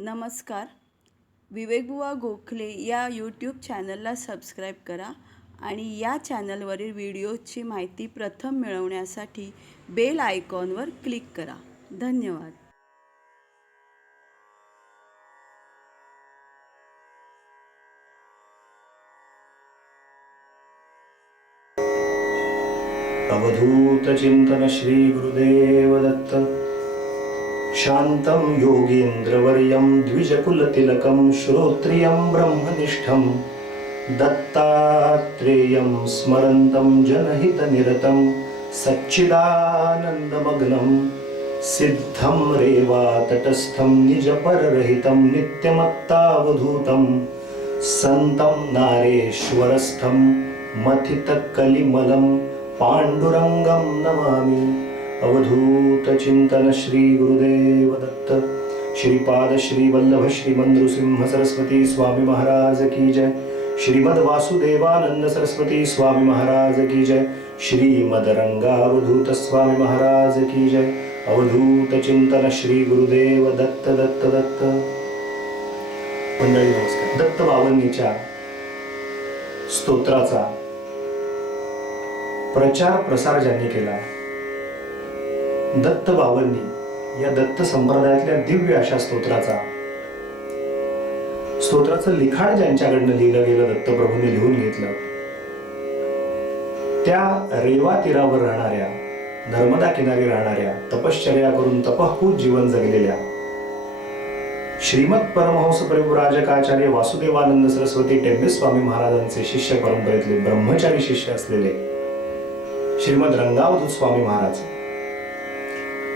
नमस्कार. विवेकबुवा गोखले या यूट्यूब चॅनलला सबस्क्राईब करा आणि या चॅनलवरील व्हिडिओची माहिती प्रथम मिळवण्यासाठी बेल आयकॉनवर क्लिक करा. धन्यवाद. अवधूतचिन्तन श्रीगुरुदेव दत्त. शान्तं योगीन्द्रवर्यं द्विजकुलतिलकं श्रोत्रियं ब्रह्मनिष्ठं दत्तात्रेयं स्मरन्तं जनहितनिरतं सच्चिदानन्दमग्नं सिद्धं रेवातटस्थं निजपररहितं नित्यमत्तावधूतं सन्तं नारेश्वरस्थं मथितकलिमलं पाण्डुरङ्गं नमामि अवधूत चिंतन श्री गुरुदेव दत्त श्रीपाद श्री वल्लभ श्रीमद सिंह सरस्वती स्वामी महाराज की जय। श्रीमद वासुदेवानंद सरस्वती स्वामी महाराज की जय। श्रीमद रंगावधूत स्वामी महाराज की जय। अवधूत चिंतन श्री गुरुदेव दत्त दत्त दत्त मंडळी नमस्कार। दत्त बावन्नीच्या स्तोत्राचा प्रचार प्रसार ज्यांनी केला दत्त बावन्नी या दत्त संप्रदायातल्या दिव्य अशा स्तोत्राचा स्तोत्राचं लिखाण ज्यांच्याकडनं लिहिलं गेलं दत्तप्रभूंनी लिहून घेतलं. त्या रेवा तीरावर राहणाऱ्या नर्मदा किनारी राहणाऱ्या तपश्चर्या करून तपःपूत जीवन जगलेल्या श्रीमद परमहंस परिव्राजकाचार्य वासुदेवानंद सरस्वती टेंबे स्वामी महाराजांचे शिष्य परंपरेतले ब्रह्मचारी शिष्य असलेले श्रीमद रंगावधू स्वामी महाराज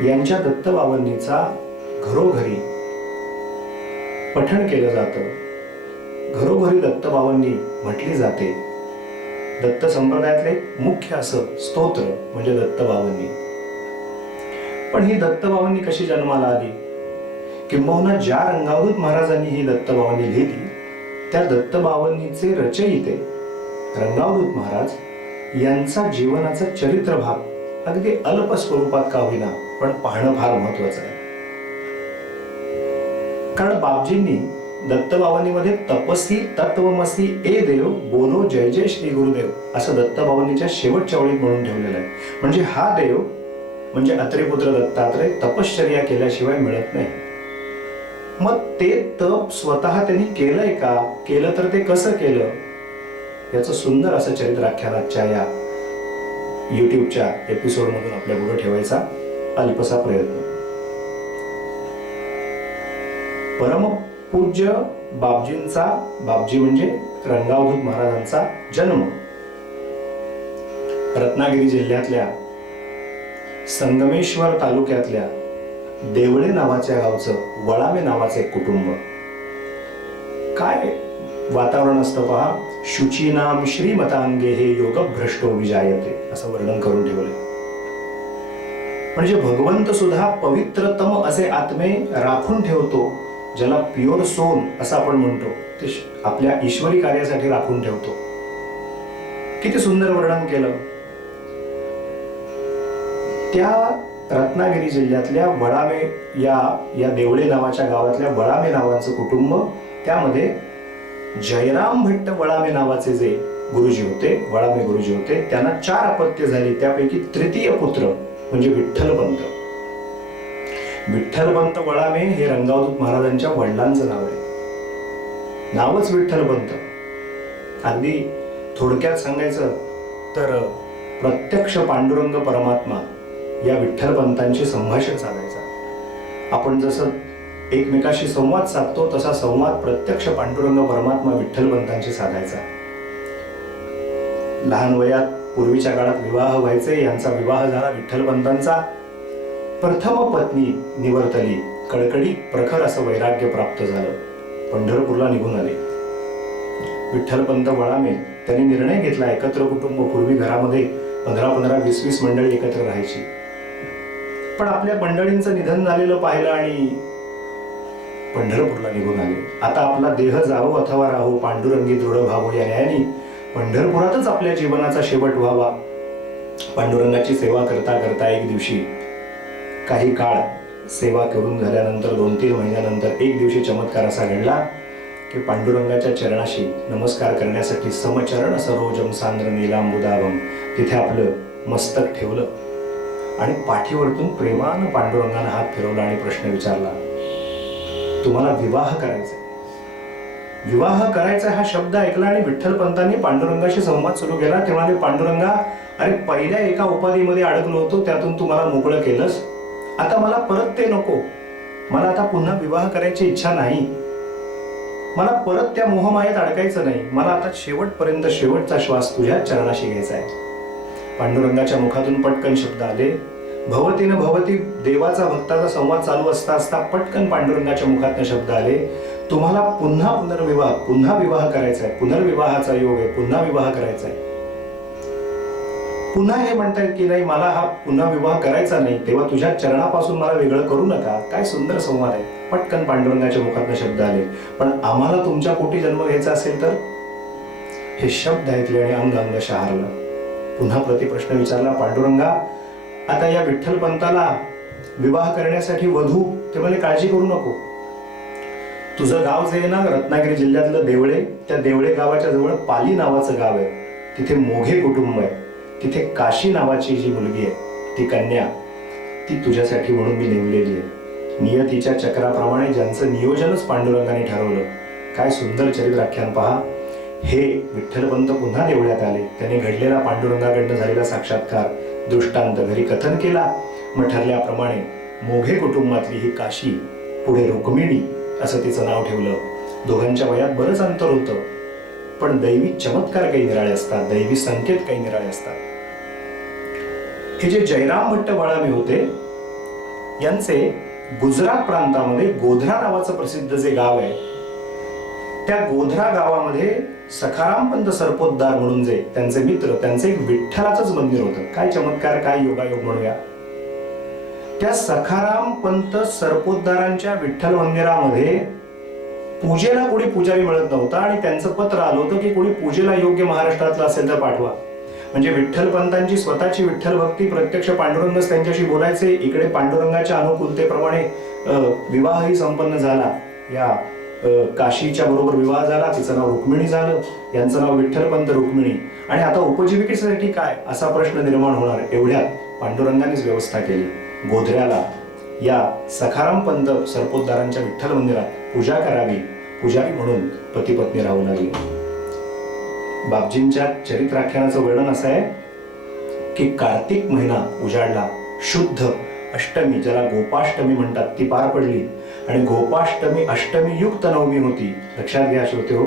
यांच्या दत्तबाबांनीचा घरोघरी पठण केलं जातं. घरोघरी दत्तबाबांनी म्हटली जाते. दत्त संप्रदायातले मुख्य असं स्तोत्र म्हणजे दत्तबाबांनी पण ही दत्तबाबांनी कशी जन्माला आली? किंबहुना ज्या रंगावधूत महाराजांनी ही दत्तबाबांनी लिहिली त्या दत्तबाबांनीचे रचयिते रंगावधूत महाराज यांचा जीवनाचा चरित्र भाग अगदी अल्प स्वरूपात का होईना पण पाहणं फार महत्वाचं आहे. कारण बापजींनी दत्तबाबांनीमध्ये तपसी तत्वमसी ए देव बोलो जय जय श्री गुरुदेव असं दत्तबाबांनीच्या शेवटच्या ओळीत म्हणून ठेवलेलं आहे. म्हणजे हा देव म्हणजे अत्रेपुत्र दत्तात्रय तपश्चर्या केल्याशिवाय मिळत नाही. मग ते तप स्वतः त्यांनी केलंय का? केलं तर ते कसं केलं? याचं सुंदर असं चरित्र आख्यानाच्या या युट्यूबच्या एपिसोडमधून आपल्या पुढे ठेवायचा. अल्पसा प्रयत्न. परमपूज्य बापजींचा बाबजी म्हणजे रंगावधूत महाराजांचा जन्म. रत्नागिरी जिल्ह्यातल्या संगमेश्वर तालुक्यातल्या देवळे नावाच्या गावचं वळावे नावाचं एक कुटुंब. काय वातावरण असतं पहा? शुचीनाम श्रीमतांगे हे योग भ्रष्टो विजायते असं वर्णन करून ठेवले म्हणजे भगवंत सुद्धा पवित्रतम असे आत्मे राखून ठेवतो ज्याला प्युअर सोल असं आपण म्हणतो ते आपल्या ईश्वरी कार्यासाठी राखून ठेवतो. किती सुंदर वर्णन केलं. त्या रत्नागिरी जिल्ह्यातल्या वडामे या या देवळे नावाच्या गावातल्या वळामे नावाचं कुटुंब त्यामध्ये जयराम भट्ट वळामे नावाचे जे गुरुजी होते वळामे गुरुजी होते त्यांना चार अपत्य झाली त्यापैकी तृतीय पुत्र म्हणजे विठ्ठलपंत विठ्ठलपंत वळामे हे रंगावदूत महाराजांच्या वडिलांचं नाव आहे. नावच विठ्ठलपंत अगदी थोडक्यात सांगायचं तर प्रत्यक्ष पांडुरंग परमात्मा या विठ्ठलपंतांशी संभाषण साधायचा. आपण जसं एकमेकाशी संवाद साधतो तसा संवाद प्रत्यक्ष पांडुरंग परमात्मा विठ्ठलपंतांशी साधायचा. लहान वयात पूर्वीच्या काळात विवाह व्हायचे यांचा विवाह झाला विठ्ठलपंतांचा प्रथम पत्नी निवर्तली. कडकडी प्रखर असं वैराग्य प्राप्त झालं. पंढरपूरला निघून आले. विठ्ठलपंत वळामे त्यांनी निर्णय घेतला एकत्र कुटुंब पूर्वी घरामध्ये पंधरा पंधरा वीस वीस मंडळी एकत्र राहायची. पण आपल्या मंडळींचं निधन झालेलं पाहिलं आणि पंढरपूरला निघून आले. आता आपला देह जावो अथवा राहो पांडुरंगी दृढ भावो या न्यायाने पंढरपुरातच आपल्या जीवनाचा शेवट व्हावा पांडुरंगाची सेवा करता करता एक दिवशी काही काळ सेवा करून झाल्यानंतर दोन तीन महिन्यानंतर एक दिवशी चमत्कार असा घडला की पांडुरंगाच्या चरणाशी नमस्कार करण्यासाठी समचरण सरोजम सांद्र नीलांबुदावम तिथे आपलं मस्तक ठेवलं आणि पाठीवरतून प्रेमानं पांडुरंगानं हात फिरवला आणि प्रश्न विचारला तुम्हाला विवाह करायचा आहे? विवाह करायचा हा शब्द ऐकला आणि विठ्ठलपंतांनी पांडुरंगाशी संवाद सुरू केला. ते म्हणाले पांडुरंगा अरे पहिल्या एका उपाधीमध्ये अडकलो होतो त्यातून तू मला मोकळं केलंस. आता मला परत ते नको. मला आता पुन्हा विवाह करायची इच्छा नाही. मला परत त्या मोहमायेत अडकायचं नाही. मला आता शेवटपर्यंत शेवटचा श्वास तुझ्या चरणाशी घ्यायचा आहे. पांडुरंगाच्या मुखातून पटकन शब्द आले. भवतीनं भवती देवाचा भक्ताचा संवाद चालू असता असता पटकन पांडुरंगाच्या मुखातनं शब्द आले. तुम्हाला पुन्हा पुनर्विवाह पुन्हा विवाह करायचा आहे पुनर्विवाहाचा योग आहे पुन्हा विवाह करायचा आहे पुन्हा हे म्हणतायत की नाही मला हा पुन्हा विवाह करायचा नाही. तेव्हा तुझ्या चरणापासून मला वेगळं करू नका. काय सुंदर संवाद आहे. पटकन पांडुरंगाच्या मुखातनं शब्द आले. पण आम्हाला तुमच्या पोटी जन्म घ्यायचा असेल तर? हे शब्द ऐकले आणि अंग अंग शहारलं. पुन्हा प्रतिप्रश्न विचारला पांडुरंगा आता या विठ्ठल पंताला विवाह करण्यासाठी वधू ते मला काळजी करू नको. तुझं गाव जे आहे ना रत्नागिरी जिल्ह्यातलं देवळे त्या देवळे गावाच्या जवळ पाली नावाचं गाव आहे. तिथे मोघे कुटुंब आहे. तिथे काशी नावाची जी मुलगी आहे ती कन्या ती तुझ्यासाठी म्हणून मी नेमलेली आहे. नियतीच्या चक्राप्रमाणे ज्यांचं नियोजनच पांडुरंगाने ठरवलं काय सुंदर चरित्राख्यान पहा. हे विठ्ठलपंत पुन्हा देवळ्यात आले. त्याने घडलेला पांडुरंगाकडनं झालेला साक्षात्कार दृष्टांत घरी कथन केला. मग ठरल्याप्रमाणे मोघे कुटुंबातली ही काशी पुढे रुक्मिणी असं तिचं नाव ठेवलं. दोघांच्या वयात बरंच अंतर होतं. पण दैवी चमत्कार काही निराळे असतात. दैवी संकेत काही निराळे असतात. हे जे जयराम भट्ट बाळामी होते यांचे गुजरात प्रांतामध्ये गोधरा नावाचं प्रसिद्ध जे गाव आहे त्या गोधरा गावामध्ये सखारामपंत सरपोतदार म्हणून जे त्यांचे मित्र त्यांचं एक विठ्ठलाचंच मंदिर होतं. काय चमत्कार काय योगायोग म्हणूया? त्या सखाराम पंत सरपोतदारांच्या विठ्ठल मंदिरामध्ये पूजेला कोणी पुजारी मिळत नव्हता आणि त्यांचं पत्र आलं होतं की कोणी पूजेला योग्य महाराष्ट्रातलं असेल तर पाठवा. म्हणजे विठ्ठल पंतांची स्वतःची विठ्ठल भक्ती प्रत्यक्ष पांडुरंगच त्यांच्याशी बोलायचे. इकडे पांडुरंगाच्या अनुकूलतेप्रमाणे विवाहही संपन्न झाला. या काशीच्या बरोबर विवाह झाला. तिचं नाव रुक्मिणी झालं. यांचं नाव विठ्ठलपंत रुक्मिणी. आणि आता उपजीविकेसाठी काय असा प्रश्न निर्माण होणार? एवढ्यात पांडुरंगानेच व्यवस्था केली. गोधऱ्याला या सखाराम पंत सरपोतदारांच्या विठ्ठल मंदिरात पूजा करावी पुजारी म्हणून पतीपत्नी राहू लागली. बापजींच्या चरित्राख्यानाचं वर्णन असं आहे की कार्तिक महिना उजाडला. शुद्ध अष्टमी ज्याला गोपाष्टमी म्हणतात ती पार पडली. आणि गोपाष्टमी अष्टमी युक्त नवमी होती. लक्षात घ्या श्रोते हो.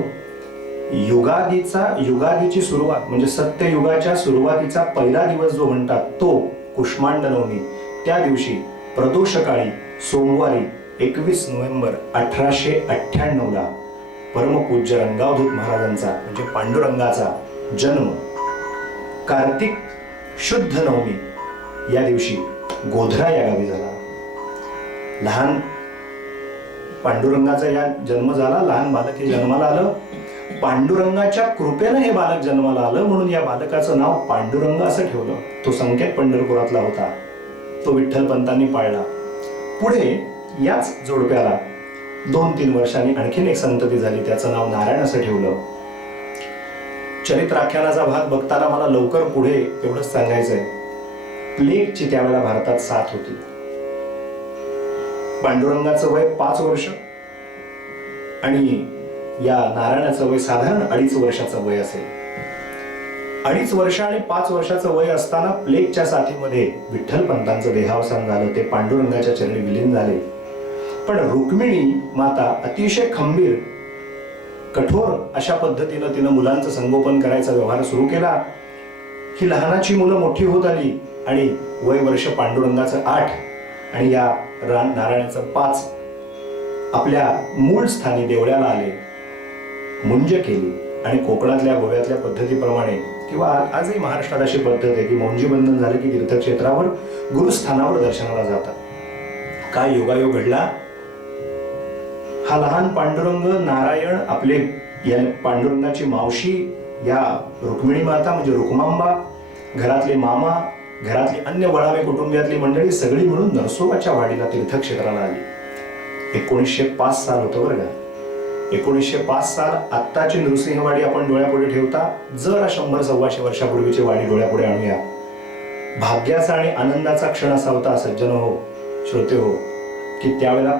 युगादीचा युगादीची सुरुवात म्हणजे सत्ययुगाच्या सुरुवातीचा पहिला दिवस जो म्हणतात तो कुष्मांड नवमी. त्या दिवशी प्रदोषकाळी सोमवारी एकवीस नोव्हेंबर अठराशे अठ्ठ्याण्णवला परमपूज्य रंगावधूत महाराजांचा म्हणजे पांडुरंगाचा जन्म कार्तिक शुद्ध नवमी या दिवशी गोधरा या गावी झाला. लहान पांडुरंगाचा या जन्म झाला लहान बालक हे जन्माला आलं. पांडुरंगाच्या कृपेनं हे बालक जन्माला आलं म्हणून या बालकाचं नाव पांडुरंग असं ठेवलं. तो संकेत पंढरपुरातला होता. तो विठ्ठल पंतांनी पाळला. पुढे याच जोडप्याला दोन तीन वर्षांनी आणखीन एक संतती झाली त्याचं नाव नारायण असं ठेवलं. चरित्राख्यानाचा भाग बघताना मला लवकर पुढे एवढंच सांगायचंय. प्लेगची त्यावेळेला भारतात साथ होती. पांडुरंगाचं वय पाच वर्ष आणि या नारायणाचं वय साधारण अडीच वर्षाचं वय असेल. अडीच वर्ष आणि पाच वर्षाचं वय असताना प्लेगच्या साथीमध्ये विठ्ठलपंतांचं देहावसान झालं ते पांडुरंगाच्या चरणी विलीन झाले. पण रुक्मिणी माता अतिशय खंबीर कठोर अशा पद्धतीनं तिनं मुलांचं संगोपन करायचा व्यवहार सुरू केला. ही लहानाची मुलं मोठी होत आली आणि वय वर्ष पांडुरंगाचं आठ आणि या रान नारायणाचं पाच आपल्या मूळ स्थानी देवळ्याला आले. मुंज केली आणि कोकणातल्या गोव्यातल्या पद्धतीप्रमाणे किंवा आजही महाराष्ट्रात अशी पद्धत आहे की मौंजी बंधन झालं की तीर्थक्षेत्रावर गुरुस्थानावर दर्शनाला जातात. काय योगायोग घडला? हा लहान पांडुरंग नारायण आपले या पांडुरंगाची मावशी या रुक्मिणी माता म्हणजे रुक्मांबा घरातले मामा घरातली अन्य वळावे कुटुंबियातली मंडळी सगळी मिळून नरसोबाच्या वाडीला तीर्थक्षेत्राला आली. एकोणीसशे पाच साल होतं बरं का. एकोणीसशे पाच साल आत्ताची नृसिंहवाडी आपण डोळ्यापुढे ठेवता जरा शंभर सव्वाशे वर्षापूर्वीची वाडी डोळ्यापुढे आणूया. भाग्याचा आणि आनंदाचा क्षण असा होता सज्जन हो श्रोते हो की त्यावेळेला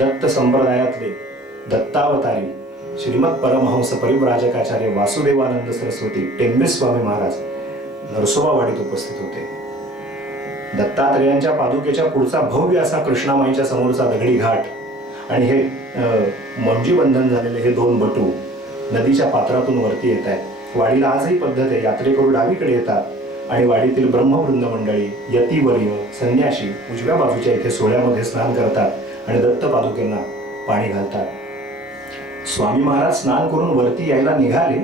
दत्त संप्रदायातले दत्तावतारी श्रीमद परमहंस परिव्राजकाचार्य वासुदेवानंद सरस्वती टेंबे स्वामी महाराज नरसोबावाडीत उपस्थित होते. दत्तात्रेयांच्या पादुकेच्या पुढचा भव्य असा कृष्णामाईच्या समोरचा दगडी घाट आणि हे अं, मंजी बंधन झालेले हे दोन बटू नदीच्या पात्रातून वरती येत आहेत. वाडीला आजही पद्धत आहे. यात्रेकरू डावीकडे येतात आणि वाडीतील ब्रह्मवृंद मंडळी यतीवर्य संन्याशी उजव्या बाजूच्या इथे सोहळ्यामध्ये स्नान करतात आणि दत्त पादुकेंना पाणी घालतात. स्वामी महाराज स्नान करून वरती यायला निघाले.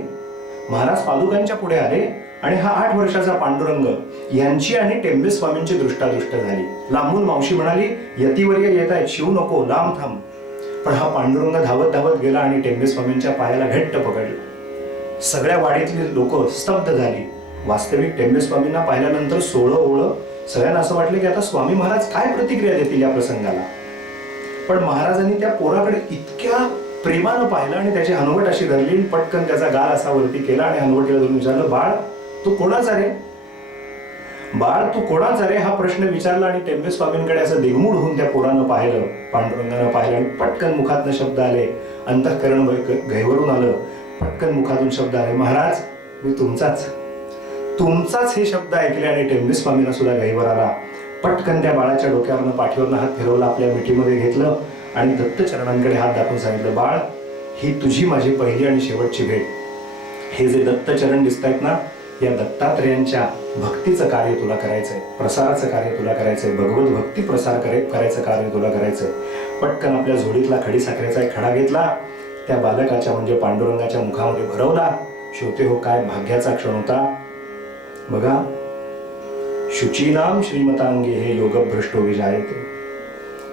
महाराज पादुकांच्या पुढे आले आणि हा आठ वर्षाचा पांडुरंग यांची आणि टेंबे स्वामींची दृष्टादृष्ट झाली. लांबून मावशी म्हणाली यतीवर्य येत आहेत शिव नको लांब थांब. पण हा पांडुरंग धावत धावत गेला आणि टेंबे स्वामींच्या पायाला घट्ट पकडला. सगळ्या वाडीतली लोक स्तब्ध झाली. वास्तविक टेंबे स्वामींना पाहिल्यानंतर सोळं ओळं. सगळ्यांना असं वाटलं की आता स्वामी महाराज काय प्रतिक्रिया देतील या प्रसंगाला? पण महाराजांनी त्या पोराकडे इतक्या प्रेमानं पाहिलं आणि त्याची हनवट अशी धरली आणि पटकन त्याचा गाल असा वरती केला आणि हनवटीला धरून विचारलं बाळ तू कोणाचा रे? बाळ तू कोणाचा रे? हा प्रश्न विचारला आणि टेंबे स्वामींकडे असं दिगमूड होऊन त्या पोरानं पाहिलं. पांडुरंगानं पाहिलं आणि पटकन मुखातनं शब्द आले. अंतःकरण घैवरून आलं. पटकन मुखातून शब्द आले. महाराज मी तुमचाच. तुमचाच हे शब्द ऐकले आणि टेंबे स्वामींना सुद्धा गैवर आला. पटकन त्या बाळाच्या डोक्यावरनं पाठीवरनं हात फिरवला आपल्या मिठीमध्ये घेतलं आणि दत्तचरणांकडे हात दाखवून सांगितलं बाळ ही तुझी माझी पहिली आणि शेवटची भेट. हे जे दत्तचरण दिसत आहेत ना या दत्तात्रेयांच्या भक्तीचं कार्य तुला करायचंय प्रसाराचं कार्य तुला करायचंय भगवत भक्ती प्रसार करे करायचं कार्य तुला करायचंय. पटकन आपल्या झोडीतला खडी साखरेचा एक खडा घेतला त्या बालकाच्या म्हणजे पांडुरंगाच्या मुखामध्ये भरवला. शेवटी हो काय भाग्याचा क्षण होता. बघा शुचीनाम श्रीमतांगी हे योगभ्रष्टो विजायते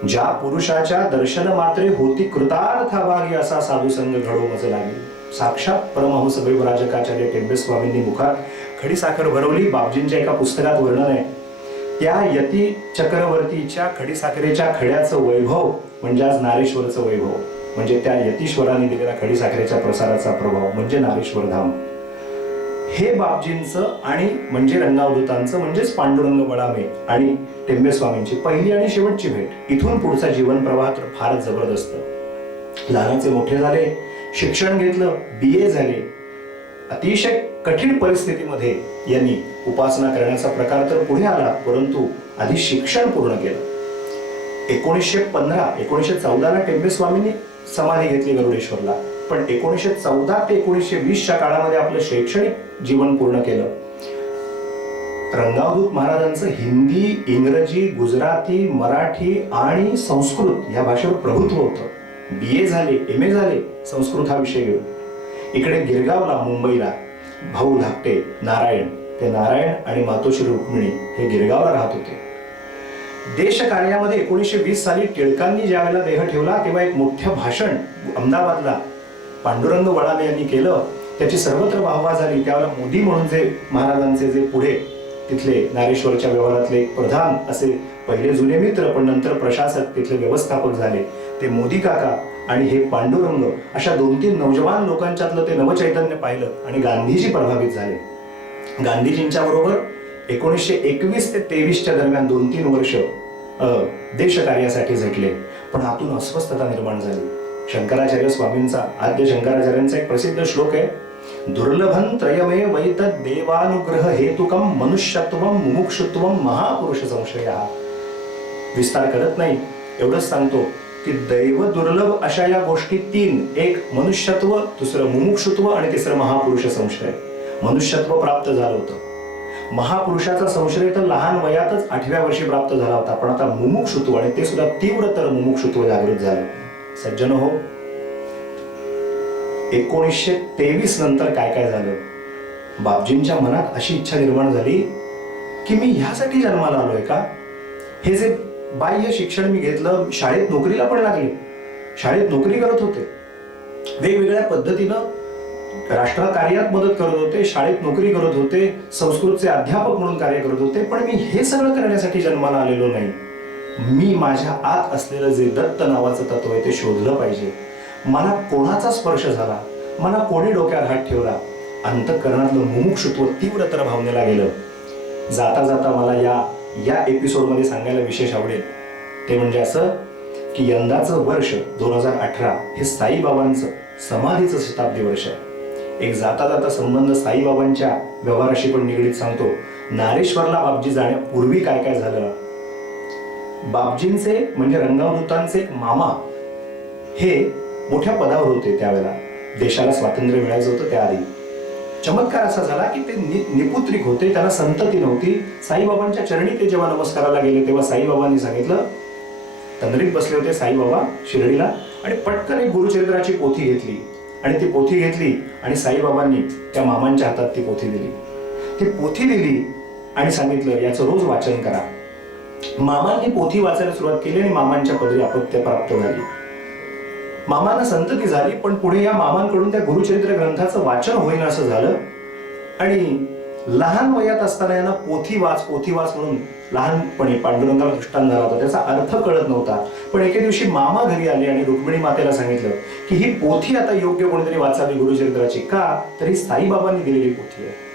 ज्या पुरुषाच्या दर्शन मात्रे होती कृतार्थभागी असा साधू संघ घडो मज लागेल. साक्षात परमहंस राजकाचार्य टेंबे स्वामींनी मुखात खडी साखर भरवली बाबजींच्या एका पुस्तकात वर्णन आहे. त्या यती चक्रवर्तीच्या खडीसाखरेच्या खड्याचं वैभव म्हणजे आज नारेश्वरचं वैभव. म्हणजे त्या यतीश्वराने दिलेल्या खडीसाखरेच्या प्रसाराचा प्रभाव म्हणजे नारेश्वर धाम. हे बापजींचं आणि म्हणजे रंगावधूतांचं म्हणजेच पांडुरंग बळामे आणि टेंबेस्वामींची पहिली आणि शेवटची भेट. इथून पुढचा जीवन प्रवाह तर फारच जबरदस्त. लहानाचे मोठे झाले शिक्षण घेतलं बी ए झाले. अतिशय कठीण परिस्थितीमध्ये यांनी उपासना करण्याचा प्रकार तर पुढे आला परंतु आधी शिक्षण पूर्ण केलं. एकोणीसशे पंधरा एकोणीसशे चौदाला टेंबे स्वामींनी समाधी घेतली गरुडेश्वरला. पण एकोणीसशे चौदा ते एकोणीसशे वीसच्या काळामध्ये आपलं शैक्षणिक जीवन पूर्ण केलं. रंगावधूत महाराजांचं हिंदी इंग्रजी गुजराती मराठी आणि संस्कृत या भाषेवर प्रभुत्व होतं. बी ए झाले एम ए झाले संस्कृत हा विषय घेऊन. इकडे गिरगावला मुंबईला. भाऊ धाकटे नारायण. ते नारायण आणि मातोश्री रुक्मिणी हे गिरगावला राहत होते. देशकार्यामध्ये एकोणीसशे वीस साली टिळकांनी ज्या वेळेला देह ठेवला तेव्हा एक मोठं भाषण अहमदाबादला पांडुरंग वळाले यांनी केलं. त्याची सर्वत्र वाहवा झाली. त्यावेळेला मोदी म्हणून जे महाराजांचे जे पुढे तिथले नारेश्वरच्या व्यवहारातले प्रधान असे पहिले जुने मित्र पण नंतर प्रशासक तिथले व्यवस्थापक झाले. ते मोदी काका आणि हे पांडुरंग अशा दोन तीन नौजवान लोकांच्यातलं ते नवचैतन्य पाहिलं आणि गांधीजी प्रभावित झाले. गांधीजींच्या बरोबर एकोणीसशे एकवीस ते तेवीसच्या दरम्यान दोन तीन वर्ष देशकार्यासाठी झटले. पण आतून अस्वस्थता निर्माण झाली. शंकराचार्य स्वामींचा आद्य शंकराचार्यांचा एक प्रसिद्ध श्लोक आहे दुर्लभन त्रयमे वैत देवानुग्रह हेतुकम मनुष्यत्व मुमुक्षुत्व महापुरुष संशय विस्तार करत नाही एवढंच सांगतो की दैव दुर्लभ अशा या गोष्टी तीन. एक मनुष्यत्व दुसरं मुमुक्षुत्व आणि तिसरं महापुरुष संशय. मनुष्यत्व प्राप्त झालं होतं. महापुरुषाचा संशय तर लहान वयातच आठव्या वर्षी प्राप्त झाला होता. पण आता मुमुक्षुत्व आणि ते सुद्धा तीव्रतर मुमुक्षुत्व जागृत झालं. सज्जन हो. एकोणीसशे तेवीस नंतर काय काय झालं? बापजींच्या मनात अशी इच्छा निर्माण झाली की मी ह्यासाठी जन्माला आलोय का? हे जे बाह्य शिक्षण मी घेतलं शाळेत नोकरीला पण लागले. शाळेत नोकरी करत होते. वेगवेगळ्या पद्धतीनं राष्ट्र कार्यात मदत करत होते शाळेत नोकरी करत होते संस्कृतचे अध्यापक म्हणून कार्य करत होते पण मी हे सगळं करण्यासाठी जन्माला आलेलो नाही. मी माझ्या आत असलेलं जे दत्त नावाचं तत्व आहे ते शोधलं पाहिजे. मला कोणाचा स्पर्श झाला? मला कोणी डोक्यात हात ठेवला? अंतकरणातलं मुमुक्षुत्व तीव्रतर भावनेला गेलं. जाता जाता मला या या एपिसोडमध्ये सांगायला विशेष आवडेल. ते म्हणजे असं की यंदाचं वर्ष दोन हजार अठरा हे साईबाबांचं समाधीचं शताब्दी वर्ष आहे. एक जाता जाता संबंध साईबाबांच्या व्यवहाराशी पण निगडीत सांगतो नारेश्वरला बाबजी जाण्यापूर्वी काय काय झालं? बाबजींचे म्हणजे रंगावृतांचे मामा हे मोठ्या पदावर होते त्यावेळेला. देशाला स्वातंत्र्य मिळायचं होतं त्याआधी. चमत्कार असा झाला की ते निपुत्रिक होते त्यांना संतती नव्हती. साईबाबांच्या चरणी ते जेव्हा नमस्काराला गेले तेव्हा साईबाबांनी सांगितलं तंद्रीत बसले होते साईबाबा शिर्डीला आणि पटकन एक गुरुचरित्राची पोथी घेतली. आणि ती पोथी घेतली आणि साईबाबांनी त्या मामांच्या हातात ती पोथी दिली. ती पोथी दिली आणि सांगितलं याचं रोज वाचन करा. मामांनी पोथी वाचायला सुरुवात केली आणि मामांच्या पदरी अपत्य प्राप्त झाली. मामांना संतती झाली पण पुढे या मामांकडून त्या गुरुचरित्र ग्रंथाचं वाचन होईन असं झालं. आणि लहान वयात असताना यांना पोथी वाच पोथी वाच म्हणून लहानपणी पांडुरंगाला दृष्टांत झाला होता. त्याचा अर्थ कळत नव्हता. पण एके दिवशी मामा घरी आले आणि रुक्मिणी मातेला सांगितलं की ही पोथी आता योग्य कोणीतरी वाचावी गुरुचरित्राची. का? तर ही साईबाबांनी दिलेली पोथी आहे.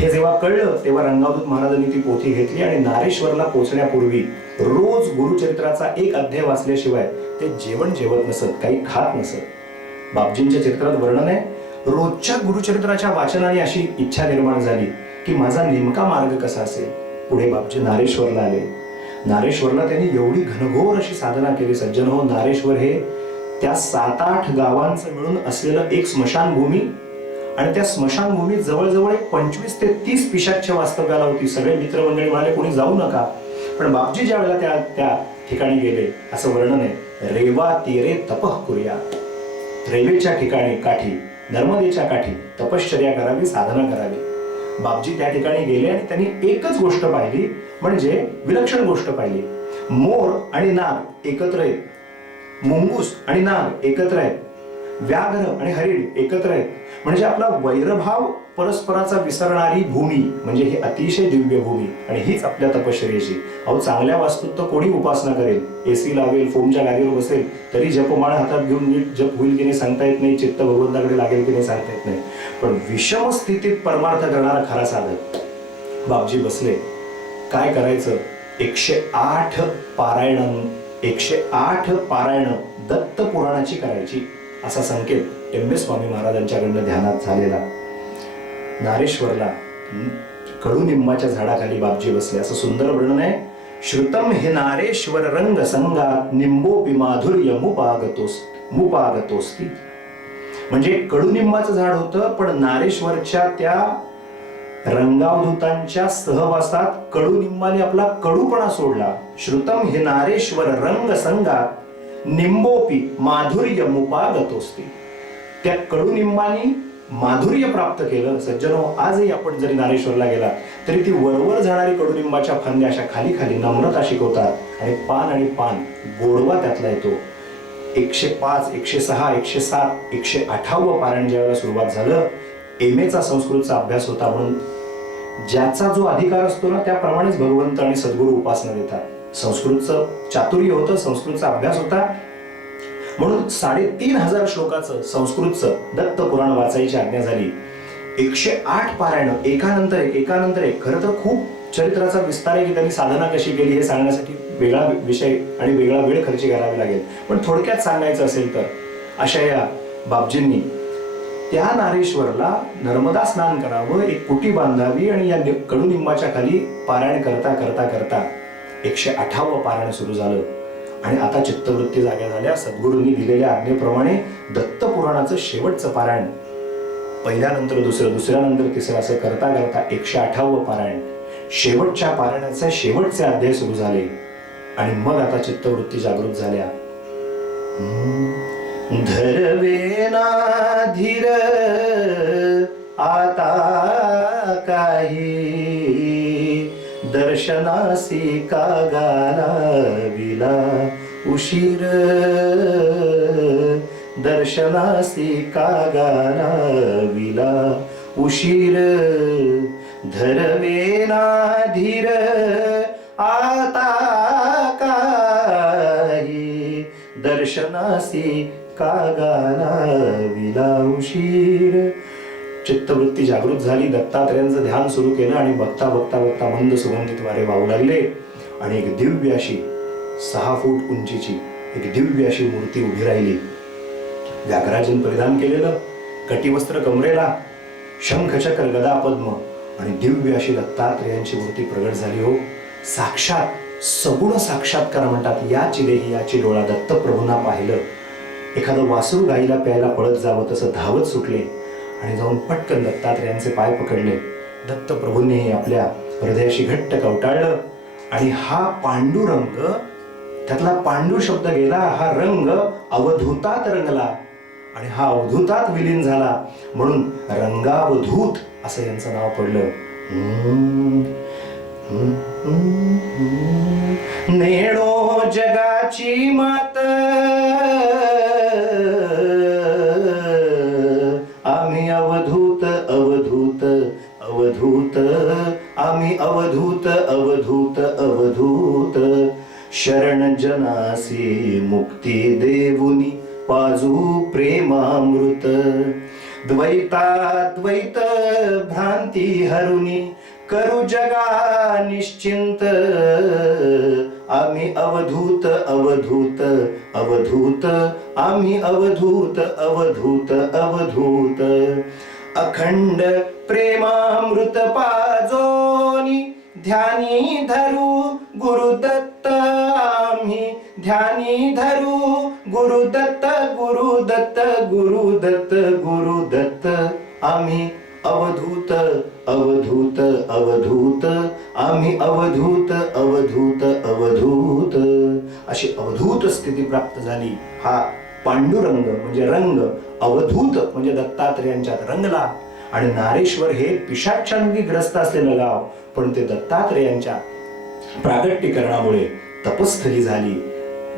हे जेव्हा कळलं तेव्हा रंगावदूत महाराजांनी ती पोथी घेतली आणि नारेश्वरला पोचण्यापूर्वी रोज गुरुचरित्राचा एक अध्याय वाचल्याशिवाय ते जेवण जेवत नसत काही खात नसत. बापजींच्या चित्रात वर्णन आहे रोजच्या गुरुचरित्राच्या वाचनाने अशी इच्छा निर्माण झाली की माझा नेमका मार्ग कसा असेल? पुढे बापजी नारेश्वरला आले. नारेश्वरला त्यांनी एवढी घनघोर अशी साधना केली सज्जन हो नारेश्वर हे त्या सात आठ गावांचं मिळून असलेलं एक स्मशानभूमी आणि त्या स्मशानभूमीत जवळजवळ एक पंचवीस ते तीस पिशाच्या वास्तव्याला होती. सगळे मित्रमंडळी म्हणाले कोणी जाऊ नका. पण बापजी ज्या वेळेला त्या त्या ठिकाणी गेले असं वर्णन आहे रेवा तेरे तपः कुर्या. रेवेच्या ठिकाणी काठी नर्मदेच्या काठी तपश्चर्या करावी साधना करावी. बापजी त्या ठिकाणी गेले आणि त्यांनी एकच गोष्ट पाहिली म्हणजे विलक्षण गोष्ट पाहिली. मोर आणि नाग एकत्र आहेत. मुंगूस आणि नाग एकत्र आहेत. व्याघ्र आणि हरिण एकत्र आहेत. म्हणजे आपला वैरभाव परस्पराचा विसरणारी भूमी म्हणजे ही अतिशय दिव्य भूमी आणि हीच आपल्या तपश्चर्याची अहो चांगल्या वास्तूत तर कोणी उपासना करेल? एसी लावेल फोमच्या गादीवर बसेल तरी जपमाळ हातात घेऊन नीट जप होईल की नाही सांगता येत नाही चित्त भगवंताकडे लागेल की नाही सांगता येत नाही. पण विषम स्थितीत परमार्थ करणारा खरा साधक. बापजी बसले. काय करायचं? एकशे आठ पारायण एकशे आठ पारायण दत्त पुराणाची करायची असा संकेत. एम एस स्वामी महाराजांच्याकडनं ध्यानात झालेला नारेश्वरला कडुनिंबाच्या झाडाखाली बापजी बसले. असं सुंदर वर्णन आहे. श्रुतम हे नारेश्वर रंग संगात निंबोपी माधुर्य मुपागतोस मुपागतोस्ती. म्हणजे कडुनिंबाचं झाड होतं पण नारेश्वरच्या त्या रंगावधूतांच्या सहवासात कडुनिंबाने आपला कडूपणा सोडला. श्रुतम हे नारेश्वर रंग संगात निंबोपी माधुर्य मुपागतोस्ती. त्या कडुनिंबानी माधुर्य प्राप्त केलं. सज्जनो आजही आपण जरी नारेश्वरला गेला तरी ती वरवर जाणारी कडुनिंबाच्या फांद्या अशा खाली खाली नम्रता शिकवतात. आणि पान आणि पान गोडवा त्यातला येतो. एकशे पाच एकशे सहा एकशे सात एकशे अठ्ठावं पारायण ज्यावेळेला सुरुवात झालं एम एचा संस्कृतचा अभ्यास होता म्हणून ज्याचा जो अधिकार असतो ना त्याप्रमाणेच भगवंत आणि सद्गुरू उपासना देतात. संस्कृतचं चातुर्य होतं संस्कृतचा अभ्यास होता म्हणून साडेतीन हजार श्लोकाचं संस्कृतचं दत्त पुराण वाचायची आज्ञा झाली. एकशे आठ पारायण एकानंतर एक एकानंतर एक. खरं तर खूप चरित्राचा विस्तार आहे की त्यांनी साधना कशी केली हे सांगण्यासाठी वेगळा विषय आणि वेगळा वेळ खर्ची करावी लागेल. पण थोडक्यात सांगायचं असेल तर अशा या बाबजींनी त्या नारेश्वरला नर्मदा स्नान करावं एक कुटी बांधावी आणि या कडुनिंबाच्या खाली पारायण करता करता करता एकशे अठावं पारायण सुरू झालं. आणि आता चित्तवृत्ती जाग्या झाल्या. सद्गुरूंनी दिलेल्या आज्ञेप्रमाणे दत्तपुराणाचं शेवटचं पारायण. पहिल्यानंतर दुसरं दुसऱ्यानंतर तिसरं असं करता करता एकशे अठ्ठावन्न पारायण. शेवटच्या पारायणाचे शेवटचे अध्याय सुरू झाले. आणि मग आता चित्तवृत्ती जागृत झाल्या. धरवेना धीर आता काही दर्शनासी का गाला उशीर। दर्शनासी का विला उशीर। धरवेना धीर आता काही? दर्शनासी का विला उशीर। चित्तवृत्ती जागृत झाली दत्तात्रयांचं ध्यान सुरू केलं आणि बघता बघता बघता मंद सुगंधित वारे वाहू लागले. आणि एक दिव्य अशी सहा फूट उंचीची एक दिव्य अशी मूर्ती उभी राहिली. व्याघ्राजन परिधान केलेलं कटिवस्त्र कमरेला शंखचक्र गदा पद्म आणि दिव्य अशी दत्तात्रयांची मूर्ती प्रगट झाली हो. साक्षात सगुण साक्षात्कार म्हणतात याची देही याची डोळा दत्तप्रभूंना पाहिलं. एखादं वासरू गाईला प्यायला पळत जावं तसं धावत सुटले. आणि जाऊन पटकन दत्तात्रयांचे पाय पकडले. दत्तप्रभूंनी आपल्या हृदयाशी घट्ट कवटाळलं आणि हा पांडुरंग त्यातला पांडू शब्द गेला हा रंग अवधूतात रंगला. आणि हा अवधूतात विलीन झाला. म्हणून रंगावधूत असं यांचं नाव पडलं. नेणो जगाची मात. अवधूत आम्ही अवधूत अवधूत अवधूत. शरण जनासी मुक्ती देवुनी पाजू प्रेमामृत. द्वैताद्वैत भ्रांती हरुनी करू जगा निश्चिंत. आम्ही अवधूत अवधूत अवधूत. आम्ही अवधूत अवधूत अवधूत. अखंड प्रेमामृत पाजोनी ध्यानी धरू गुरुदत्त आम्ही. ध्यानी धरू गुरुदत्त गुरुदत्त गुरुदत्त गुरुदत्त आम्ही. अवधूत अवधूत अवधूत आम्ही. अवधूत अवधूत अवधूत. अशी अवधूत स्थिती प्राप्त झाली. हा पांडुरंग म्हणजे रंग अवधूत म्हणजे दत्तात्रयांच्यात रंगला. आणि नारेश्वर हे पिशाचांगी ग्रस्त असलेलं गाव पण ते दत्तात्रेयांच्या प्रागट्यीकरणामुळे तपस्थली झाली.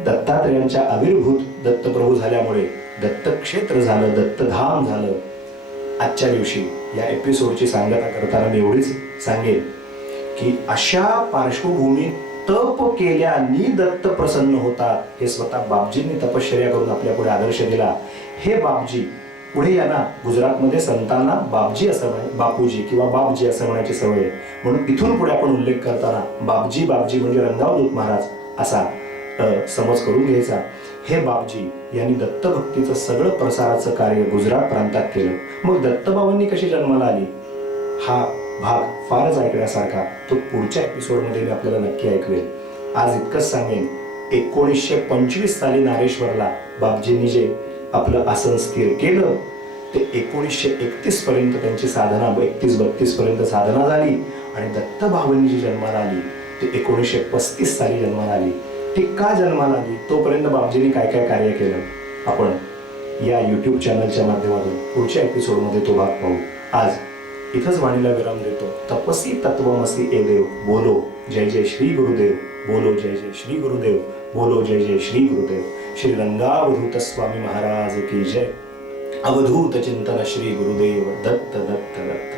दत्तात्रयांच्या आविर्भूत दत्तप्रभू झाल्यामुळे दत्तक्षेत्र झालं दत्तधाम झालं. आजच्या दिवशी या एपिसोडची सांगता करताना मी एवढीच सांगेन की अशा पार्श्वभूमीत तप केल्यानी दत्त प्रसन्न होतात. हे स्वतः बापजींनी तपश्चर्या करून आपल्या पुढे आदर्श दिला. हे बापजी पुढे यांना गुजरातमध्ये संतांना बापजी असं म्हणे बापूजी किंवा बापजी असं म्हणायची सवय आहे. म्हणून इथून पुढे आपण उल्लेख करताना बापजी बापजी म्हणजे रंगावदूत महाराज असा समज करून घ्यायचा. हे बापजी यांनी दत्तभक्तीचं सगळं प्रसाराचं कार्य गुजरात प्रांतात केलं. मग दत्तबाबांनी कशी जन्माला आली? हा भाग फारच ऐकण्यासारखा. तो पुढच्या एपिसोडमध्ये मी आपल्याला नक्की ऐकवेल. आज इतकंच सांगेन एकोणीसशे पंचवीस साली नारेश्वरला बापजींनी जे आपलं आसन स्थिर केलं ते एकोणीसशे एकतीस पर्यंत त्यांची साधना एकतीस बत्तीस पर्यंत साधना झाली आणि दत्तभावांनी जी जन्माला आली ते एकोणीसशे पस्तीस साली जन्माला आली ती का जन्माला आली तोपर्यंत बापजींनी काय काय कार्य केलं? आपण या यूट्यूब चॅनलच्या माध्यमातून पुढच्या एपिसोडमध्ये तो भाग पाहू. आज इथंच वाणीला विराम देतो. तपसी तत्वमसी ए देव बोलो जय जय श्री गुरुदेव बोलो जय जय श्री गुरुदेव बोलो जय जय श्री गुरुदेव. श्री रंगावधूत स्वामी महाराज की जय. अवधूत चिंतन श्री गुरुदेव दत्त दत्त दत्त.